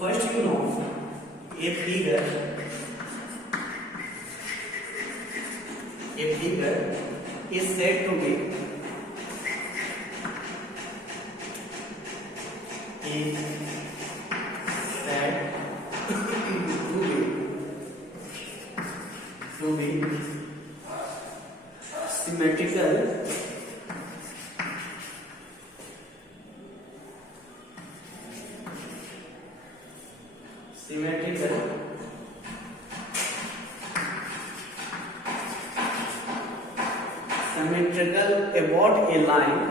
first you know a figure is said to be symmetrical about a line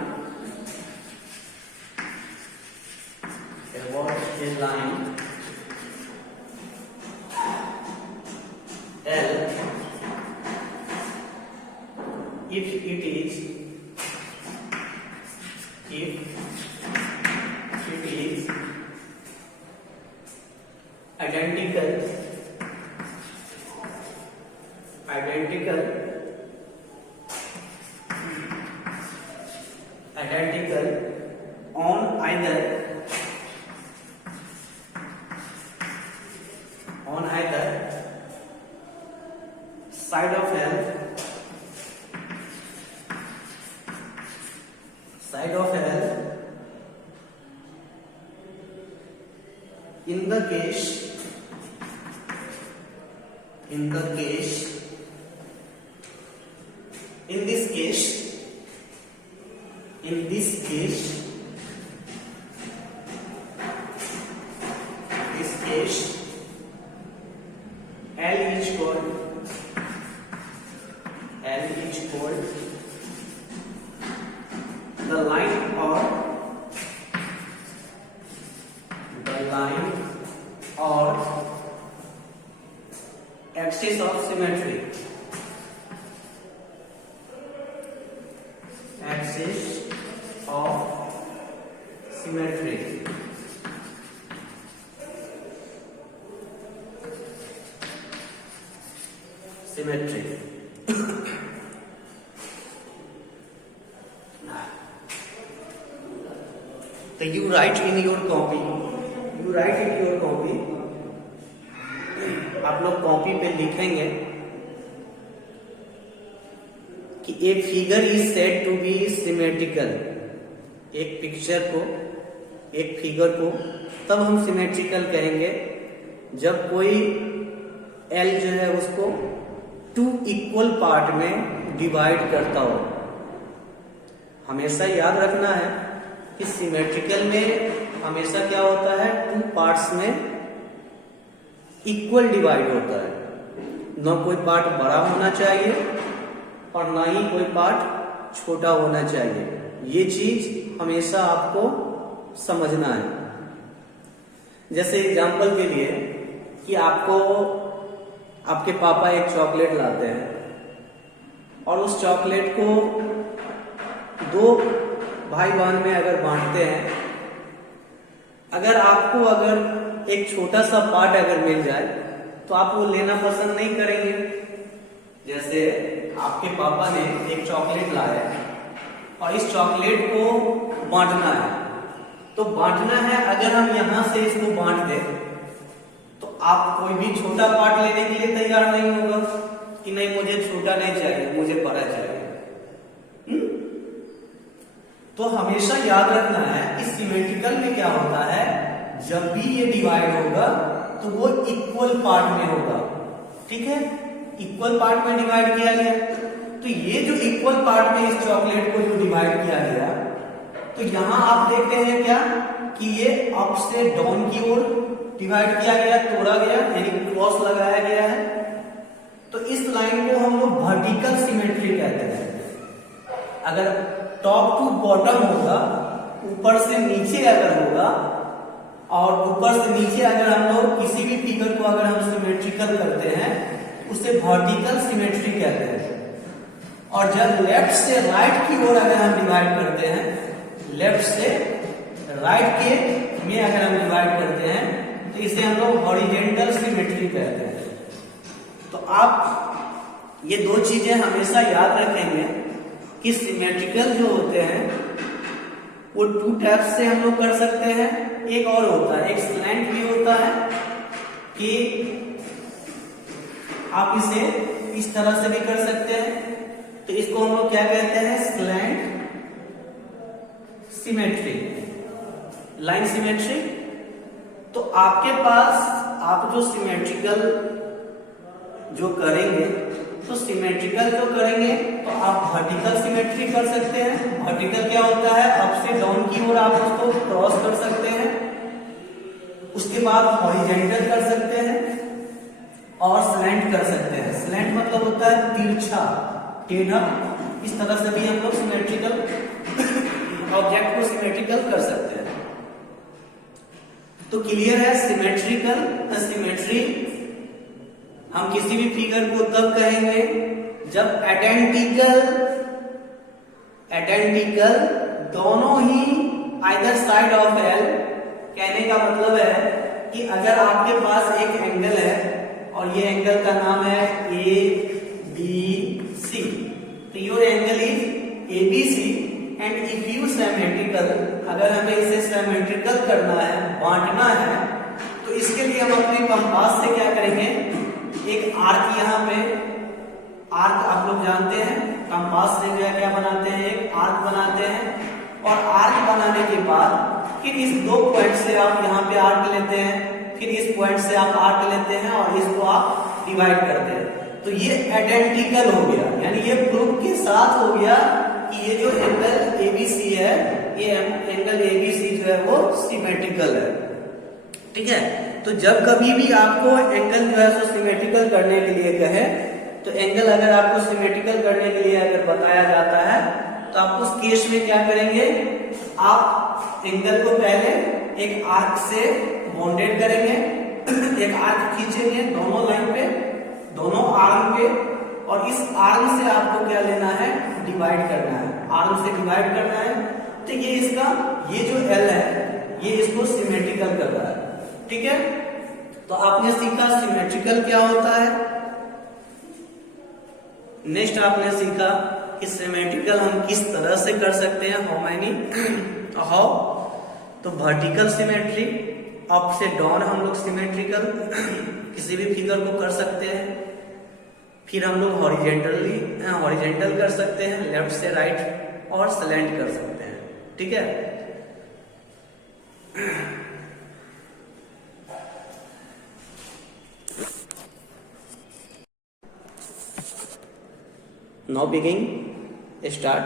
L if it is identical on either side of L in this case L is called the line or axis of symmetry. Symmetry. So you write in your copy. आप लोग copy पे लिखेंगे कि a figure is said to be symmetrical. एक figure को तब हम symmetrical कहेंगे जब कोई एल जो है उसको 2 इक्वल पार्ट में डिवाइड करता हो। हमेशा याद रखना है कि सिमेट्रिकल में हमेशा क्या होता है, 2 पार्ट्स में इक्वल डिवाइड होता है। न कोई पार्ट बड़ा होना चाहिए और ना ही कोई पार्ट छोटा होना चाहिए। ये चीज हमेशा आपको समझना है। जैसे एग्जांपल के लिए कि आपके पापा एक चॉकलेट लाते हैं और उस चॉकलेट को 2 भाई बहन में अगर बांटते हैं, अगर एक छोटा सा पार्ट अगर मिल जाए तो आप वो लेना पसंद नहीं करेंगे। जैसे आपके पापा ने एक चॉकलेट लाया और इस चॉकलेट को बांटना है, तो बांटना है अगर हम यहां से इसको बांट दें तो आप कोई भी छोटा पार्ट लेने के लिए तैयार नहीं होगा कि नहीं मुझे छोटा नहीं चाहिए, मुझे बड़ा चाहिए। तो हमेशा याद रखना है कि सिमेट्रिकल में क्या होता है, जब भी ये डिवाइड होगा तो वो इक्वल पार्ट में होगा। ठीक है, इक्वल पार्ट में डिवाइड किया गया, तो ये जो इक्वल पार्ट में इस चॉकलेट को जो डिवाइड किया गया, तो यहां आप देखते हैं क्या कि ये अप से डाउन की ओर डिवाइड किया गया, तोड़ा गया, यानी क्रॉस लगाया गया है। तो इस लाइन को हम लोग वर्टिकल सिमेट्री कहते हैं। अगर टॉप टू बॉटम होगा, ऊपर से नीचे अगर होगा, और ऊपर से नीचे अगर हम लोग किसी भी फिगर को अगर हम सिमेट्रिकल करते हैं उसे वर्टिकल सिमेट्री कहते हैं। और जब लेफ्ट से राइट की ओर अगर हम डिवाइड करते हैं, लेफ्ट से राइट के में अगर हम डिवाइड करते हैं तो इसे हम लोग हॉरिजॉन्टल सिमेट्री कहते हैं। तो आप ये 2 चीजें हमेशा याद रखेंगे कि सिमेट्रिकल जो होते हैं वो 2 टाइप्स से हम लोग कर सकते हैं। एक और होता है, एक स्लैंट भी होता है कि आप इसे इस तरह से भी कर सकते हैं, तो इसको हम लोग क्या कहते हैं, स्लैंट सिमेट्री, लाइन सिमेट्री। तो आपके पास आप जो सिमेट्रिकल जो करेंगे, तो सिमेट्रिकल जो करेंगे तो आप वर्टिकल सिमेट्री कर सकते हैं। वर्टिकल क्या होता है, अप से डाउन की ओर आप उसको क्रॉस कर सकते हैं। उसके बाद हॉरिजॉन्टल कर सकते हैं और स्लैंट कर सकते हैं। स्लैंट मतलब होता है तिरछा, टेढ़ा। इस तरह से भी हम लोग सिमेट्रिकल ऑब्जेक्ट को सिमेट्रिकल कर सकते हैं। तो क्लियर है, सिमेट्रिकल सिमेट्री हम किसी भी फिगर को तब कहेंगे जब आइडेंटिकल दोनों ही आइदर साइड ऑफ एल। कहने का मतलब है कि अगर आपके पास एक एंगल है और ये एंगल का नाम है ए बी सी, तो your angle is A B C and if you symmetrical, अगर हमें इसे सिमेट्रिकल करना है, बांटना है, तो इसके लिए हम अपने कंपास से क्या करेंगे, एक आर्क, यहाँ पे आर्क आप लोग जानते हैं, कंपास से जो है क्या बनाते हैं, एक आर्क बनाते हैं। और आर्क बनाने के बाद फिर इस दो पॉइंट से आप यहाँ पे आर्क लेते हैं, फिर इस पॉइंट से आप आर्क लेते हैं और इसको आप डिवाइड करते हैं। तो ये आइडेंटिकल हो गया, यानी ये प्रूफ के साथ हो गया कि ये जो एंगल एबीसी है, ये एंगल एबीसी जो है वो सिमेट्रिकल है। ठीक है, तो जब कभी भी आपको एंगल जो है सो सिमेट्रिकल करने के लिए कहे, तो एंगल अगर आपको सिमेट्रिकल करने के लिए अगर बताया जाता है, तो आप उस केस में क्या करेंगे, आप एंगल को पहले एक आर्क से बाउंडेड करेंगे, एक आर्क खींचेंगे दोनों लाइन पे, दोनों आर्म पे, और इस आर्म से आपको क्या लेना है, डिवाइड करना है, आर्म से डिवाइड करना है। तो ये इसका, ये जो एल है, ये इसको सिमेट्रिकल कर रहा है। ठीक है, तो आपने सीखा सिमेट्रिकल क्या होता है। नेक्स्ट आपने सीखा कि सिमेट्रिकल हम किस तरह से कर सकते हैं, हाउ। तो वर्टिकल सिमेट्री, अप से डाउन हम लोग सिमेट्रिकल किसी भी फिगर को कर सकते हैं। फिर हम लोग हॉरिजेंटल कर सकते हैं, लेफ्ट से राइट, और स्लैंट कर सकते हैं। ठीक है, now begin start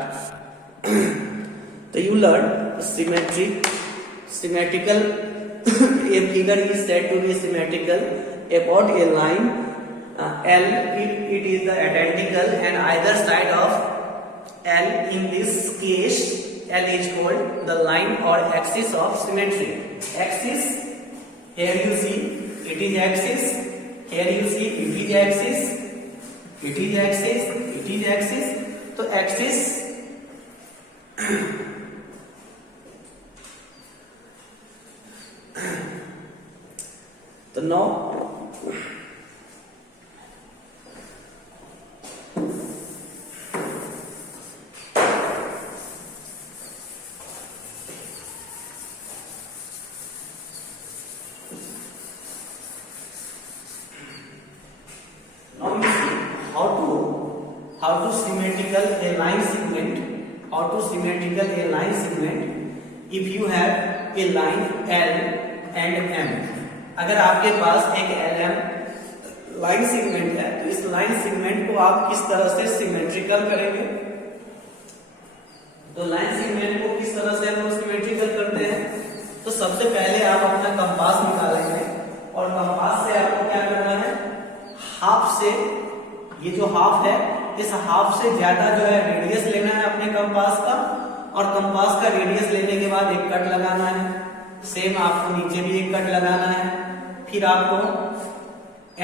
so you learn symmetrical a figure is said to be symmetrical about a line L. It is the identical and either side of L. In this case L is called the line or axis of symmetry. Axis, here you see it is axis, here you see it is axis, it is axis, it is axis. तो axis तो now how to symmetrical a line segment, how to symmetrical a line segment if you have a line L and M. अगर आपके पास एक LM line segment है, तो इस line segment को आप किस तरह से सिमेट्रिकल करेंगे। तो लाइन सेगमेंट को किस तरह से हम लोग सिमेट्रिकल करते हैं, तो सबसे पहले आप अपना कंपास निकालेंगे और कंपास से आपको क्या करना है, हाफ से, ये जो हाफ है, इस हाफ से ज्यादा जो है रेडियस लेना है अपने कंपास का, और कंपास का रेडियस लेने के बाद एक कट लगाना है। सेम आपको नीचे भी एक कट लगाना है। फिर आपको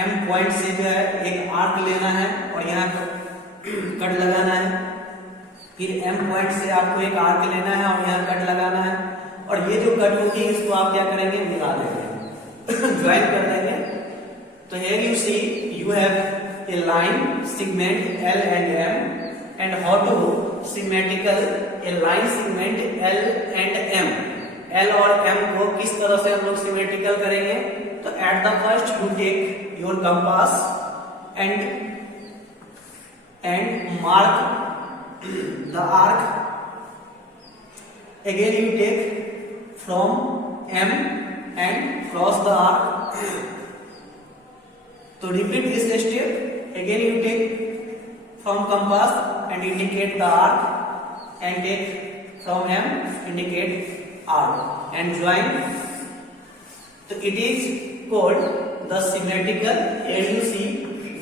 M पॉइंट से जो है एक आर्क लेना है और यहाँ कट लगाना है। फिर M पॉइंट से आपको एक आर्क लेना है और यहाँ कट लगाना है। और ये जो कट होगी इसको आप क्या करेंगे, मिला देंगे, ज्वाइन कर देंगे। तो here you see you have a line segment L and M, and how to symmetrical a line segment L and M, L और एम को किस तरह से हम लोग सिमेट्रिकल करेंगे? तो at the first you take your compass and mark the arc. Again you take from M and cross the arc. To repeat this step, again you take from compass and indicate the arc, and take from M indicate arc and join. So it is called the symmetrical. Here you see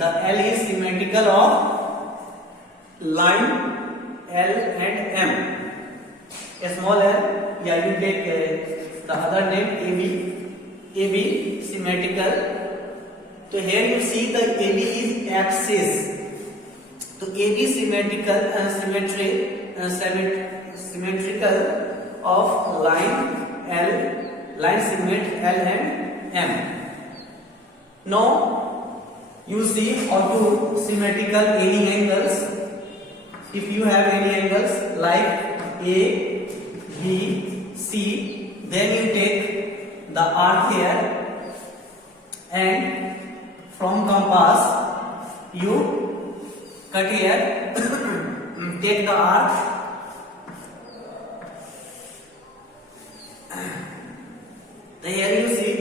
the L is symmetrical of line L and M. A small l, yeah, you take the other name AB symmetrical. So here you see the AB is axis. So AB symmetrical symmetrical of line L, line segment L and M. Now you see how to symmetrical any angles. If you have any angles like A, B, C, then you take the arc here, and from compass you cut here, take the arc, here you see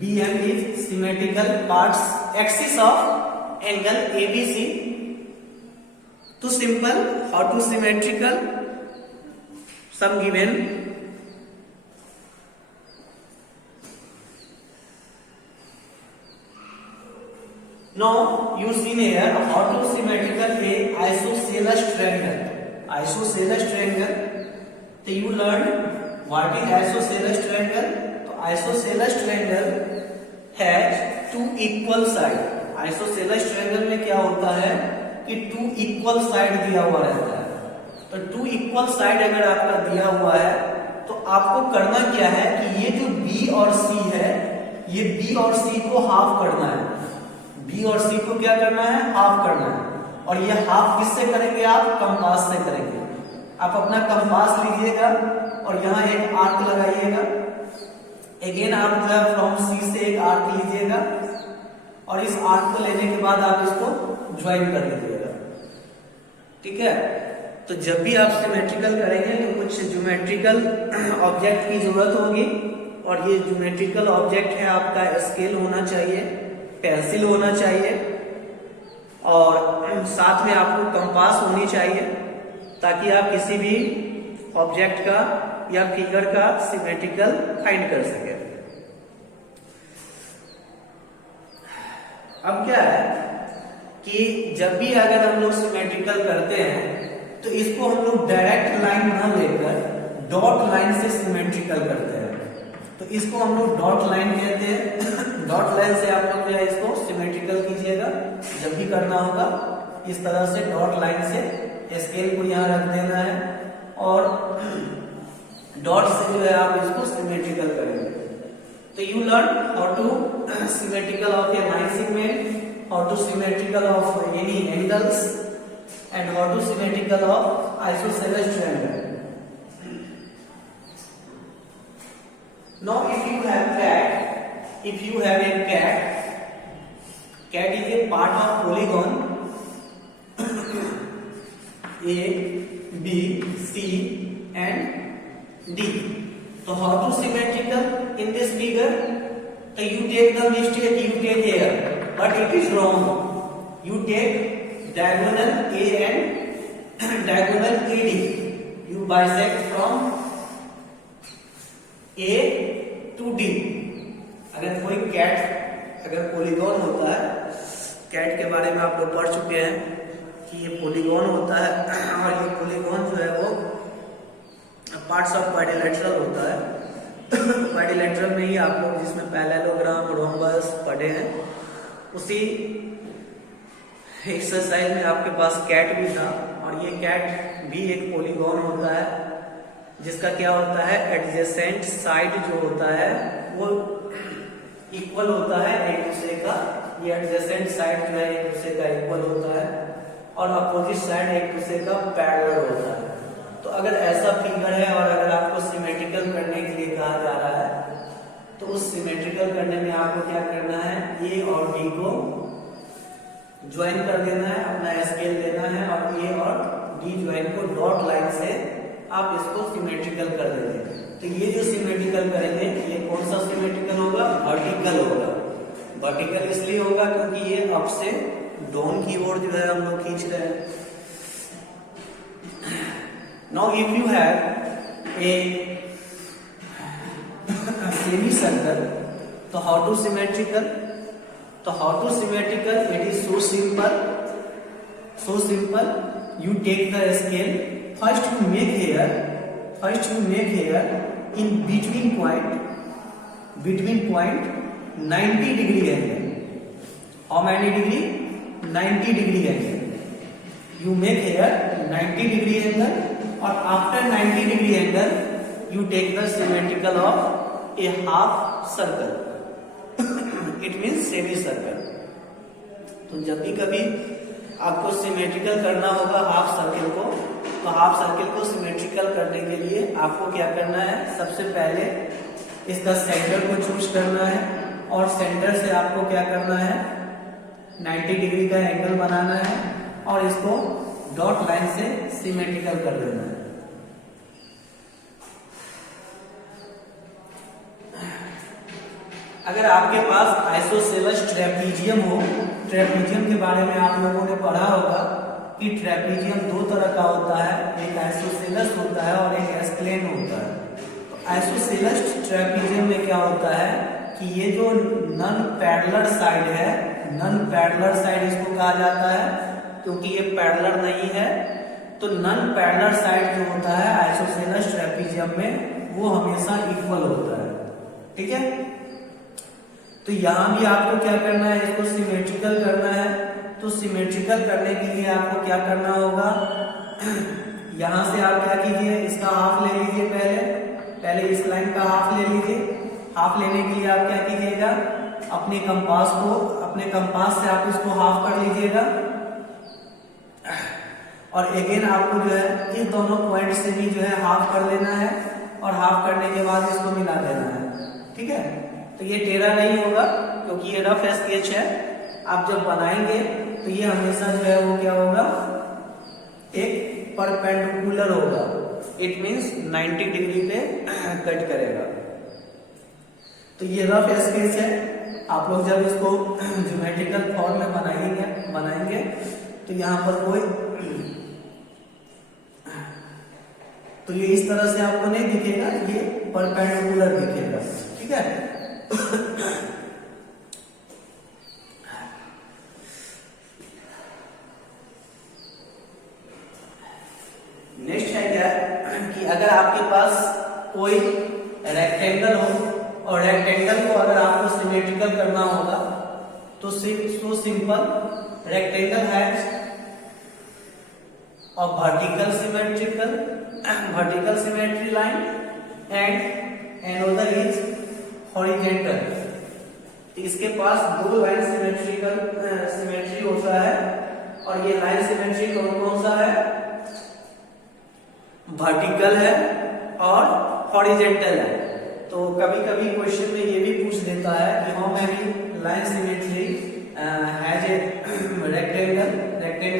BM is symmetrical parts axis of angle ABC. Too simple, how to symmetrical? Some given. Now you see here how to symmetrical a isosceles triangle. Isosceles triangle. So you learned what is isosceles triangle. So isosceles triangle has two equal side. Isosceles triangle में क्या होता है कि two equal side दिया हुआ रहता है. तो टू इक्वल साइड अगर आपका दिया हुआ है तो आपको करना क्या है कि ये जो B और C है, ये B और C को हाफ करना है. B और C को क्या करना है? हाफ करना है. और ये हाफ किससे करेंगे? आप कंपास से करेंगे. आप अपना कंपास लीजिएगा और यहाँ एक आर्क लगाइएगा. अगेन आप जो है फ्रॉम C से एक आर्क लीजिएगा और इस आर्क को लेने के बाद आप इसको ज्वाइन कर लीजिएगा. ठीक है. तो जब भी आप सिमेट्रिकल करेंगे तो कुछ ज्योमेट्रिकल ऑब्जेक्ट की जरूरत होगी, और ये ज्योमेट्रिकल ऑब्जेक्ट है आपका स्केल होना चाहिए, पेंसिल होना चाहिए, और साथ में आपको कंपास होनी चाहिए ताकि आप किसी भी ऑब्जेक्ट का या फिगर का सिमेट्रिकल फाइंड कर सके. अब क्या है कि जब भी अगर हम लोग सिमेट्रिकल करते हैं तो इसको हम लोग डायरेक्ट लाइन ना लेकर डॉट लाइन से सिमेट्रिकल करते हैं. तो इसको हम लोग डॉट लाइन कहते हैं. डॉट लाइन से आप लोग जो है इसको सिमेट्रिकल कीजिएगा. जब भी करना होगा इस तरह से डॉट लाइन से स्केल को यहाँ रख देना है और डॉट से जो है आप इसको सिमेट्रिकल करेंगे. तो you learn how two symmetrical of A line segment, how to symmetrical of any angles, and how to symmetrical of isosceles triangle. Now if you have a cat is a part of polygon A, B, C and D. So how to symmetrical in this figure? So you take the mistake you take here. But it is wrong. You take diagonal A and diagonal AD. You bisect from A to D. अगर कोई cat अगर polygon होता है, cat के बारे में आप लोग पढ़ चुके हैं कि ये पॉलीगॉन होता है, और ये पॉलीगॉन जो है वो पार्ट्स ऑफ क्वाड्रिलेटरल होता है. क्वाड्रिलेटरल में ही आप लोग जिसमें पैरेललोग्राम, रोम्बस पढ़े हैं, उसी एक्सरसाइज में आपके पास कैट भी था. और ये कैट भी एक पॉलीगॉन होता है जिसका क्या होता है, एडजेसेंट साइड जो होता है वो इक्वल होता है एक दूसरे का. ये एडजेसेंट साइड जो है एक दूसरे का इक्वल होता है और अपोजिट साइड एक दूसरे का पैरेलल होता है. तो अगर ऐसा फिगर है और अगर आपको सिमेट्रिकल करने के लिए कहा जा रहा है तो उस सिमेट्रिकल करने में आपको क्या करना है, ए और डी को ज्वाइन कर देना है, अपना स्केल लेना है और ए और D join co dot line से आप इसको सिमेट्रिकल कर देंगे। तो ये जो सिमेट्रिकल करेंगे ये कौन सा सिमेट्रिकल होगा, वर्टिकल होगा। वर्टिकल इसलिए होगा क्योंकि ये अप से डाउन की ओर जो है हम लोग खींच रहे हैं। Now if you have a semi circle, तो हाउ टू सिमेट्रिकल, तो how two symmetrical, it is so simple, so simple. You take the scale, first you make here in between point 90 degree angle. How many degree? 90 degree angle. You make here 90 degree angle और after 90 degree angle you take the symmetrical of a half circle. It means semi circle. तो जब भी कभी आपको symmetrical करना होगा half circle को, तो हाफ सर्किल को सिमेट्रिकल करने के लिए आपको क्या करना है, सबसे पहले इसका सेंटर को चूज करना है और सेंटर से आपको क्या करना है, 90 डिग्री का एंगल बनाना है और इसको डॉट लाइन से सिमेट्रिकल कर देना है। अगर आपके पास आइसोसेलेस ट्रेपीजियम हो, ट्रेपीजियम के बारे में आप लोगों ने पढ़ा होगा कि ट्रेपीजियम दो तरह का होता है, एक आइसोसेलेस होता है और एक एस्क्लेन होता है। तो आइसोसेलेस ट्रेपीजियम में क्या होता है कि ये जो नॉन पैरेलल साइड है, नॉन पैरेलल साइड इसको कहा जाता है क्योंकि ये पैरेलल नहीं है। तो नॉन पैरेलल साइड जो होता है आइसोसेलेस ट्रेपीजियम में वो हमेशा इक्वल होता है, ठीक है। तो यहां भी आपको क्या करना है, इसको सिमेट्रिकल करना है। तो सिमेट्रिकल करने के लिए आपको क्या करना होगा, यहां से आप क्या कीजिए, इसका हाफ ले लीजिए, पहले इस लाइन का हाफ ले लीजिए। हाफ लेने के लिए आप क्या कीजिएगा, अपने कंपास से आप इसको हाफ कर लीजिएगा और अगेन आपको जो है इस दोनों पॉइंट से भी जो है हाफ कर लेना है और हाफ करने के बाद इसको मिला देना है, ठीक है। तो ये टेढ़ा नहीं होगा क्योंकि ये रफ स्केच है। आप जब बनाएंगे तो ये हमेशा जो है वो क्या होगा, एक परपेंडिकुलर होगा। इट मींस 90 डिग्री पे कट करेगा। तो ये रफ स्केच है। आप लोग जब इसको ज्योमेट्रिकल फॉर्म में बनाएंगे तो यहाँ पर कोई, तो ये इस तरह से आपको नहीं दिखेगा, ये परपेंडिकुलर दिखेगा, ठीक है। नेक्स्ट है क्या कि अगर आपके पास कोई रेक्टेंगल हो और रेक्टेंगल को अगर आपको सिमेट्रिकल करना होगा तो so simple, rectangle has a vertical symmetry line and another is horizontal। इसके पास दो लाइन सिमेट्री होता है और ये लाइन सिमेट्री कौन सा है, वर्टिकल है और हॉरिजॉन्टल है। तो कभी कभी क्वेश्चन में ये भी पूछ देता है कि how many line symmetry has a rectangle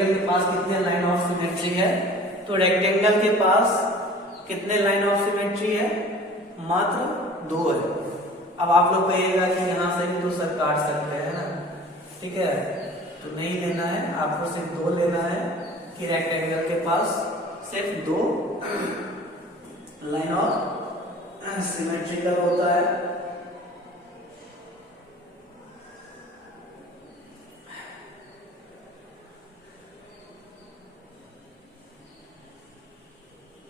के पास कितने लाइन ऑफ सिमेट्री है। तो रेक्टेंगल के पास कितने लाइन ऑफ सिमेट्री है, मात्र 2 है। अब आप लोग कहिएगा कि यहाँ से भी तो सर काट सकते हैं ना, ठीक है। तो नहीं लेना है, आपको सिर्फ 2 लेना है कि रेक्टेंगल के पास सिर्फ 2 लाइन ऑफ सिमेट्रिकल होता है।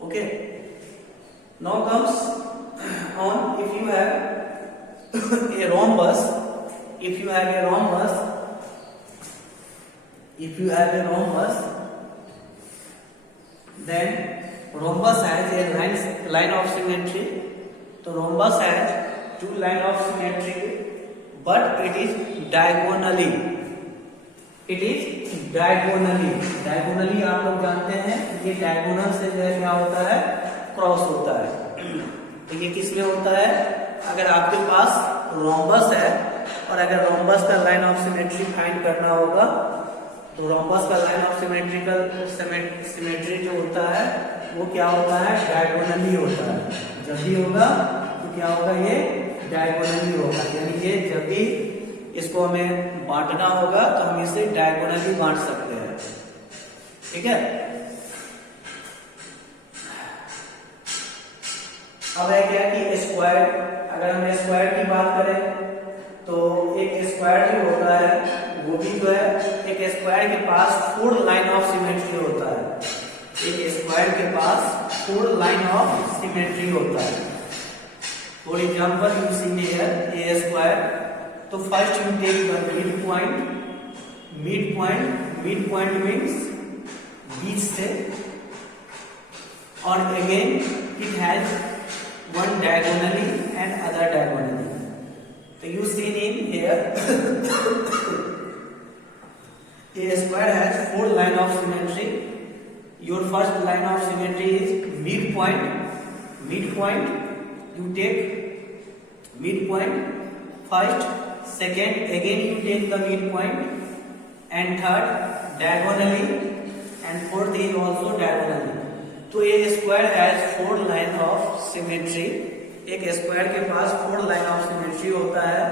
Okay, now comes on if you have a rhombus, then rhombus has a line of symmetry। तो rhombus has 2 line of symmetry but it is diagonally it is diagonally. Diagonally आप लोग जानते हैं ये diagonal से जो है क्या होता है, क्रॉस होता है। तो ये किस में होता है, अगर आपके पास रोम्बस है और अगर रोम्बस का लाइन ऑफ सिमेट्री फाइंड करना होगा तो रोम्बस का लाइन ऑफ सिमेट्री जो होता है वो क्या होता है, डायगोनली होता है। जब भी होगा तो क्या होगा, ये डायगोनली होगा। यानी ये जब भी इसको हमें बांटना होगा तो हम इसे डायगोनली बांट सकते हैं। ठीक है, अब है क्या कि स्क्वायर, अगर हम स्क्वायर की बात करें तो एक स्क्वायर जो होता है वो भी जो है, एक स्क्वायर के पास 4 लाइन ऑफ सिमेट्री होता है। एक स्क्वायर के पास 4 लाइन ऑफ सिमेट्री होता है। For example you see here a square, तो first you take the mid point means बीच से, और again it has one diagonally and other diagonally. So you see in here a square has 4 line of symmetry. Your first line of symmetry is midpoint. You take midpoint first, second again you take the midpoint, and third diagonally, and fourth is also diagonally. तो a square has 4 line of symmetry. एक square के पास 4 line of symmetry होता है,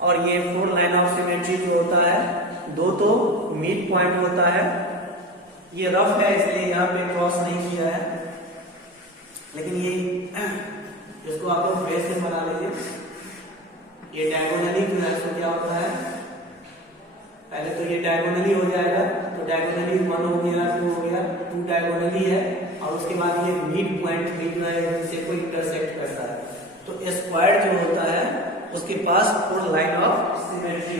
और ये 4 line of symmetry जो होता है, 2 तो मिड पॉइंट होता है। ये रफ है इसलिए यहाँ पे क्रॉस नहीं किया है, लेकिन ये इसको आप लोग फेस से बना लीजिए। ये डायगोनली जो है इसको क्या होता है, पहले तो ये डायगोनली हो जाएगा, तो डायगोनली 1 हो गया, 2 हो गया, 2 डायगोनली है, और उसके बाद ये मिड पॉइंट भी जो है जिससे कोई इंटरसेक्ट करता है। तो स्क्वायर जो होता है उसके पास 4 लाइन ऑफ सिमेट्री